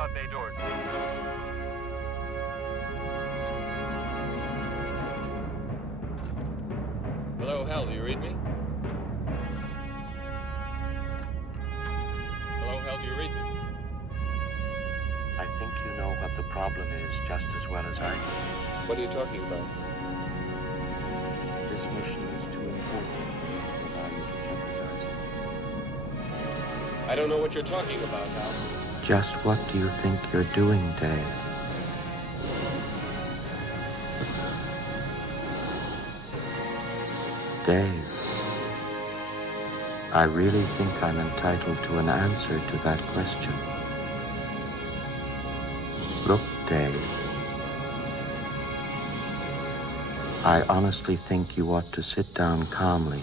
pod bay doors. Hello, Hal, do you read me? Hello, Hal, do you read me? I think you know what the problem is just as well as I do. What are you talking about? This mission is too important to allow you to jeopardize it. I don't know what you're talking about, Hal. Just what do you think you're doing, Dave? Dave, I really think I'm entitled to an answer to that question. Look, Dave, I honestly think you ought to sit down calmly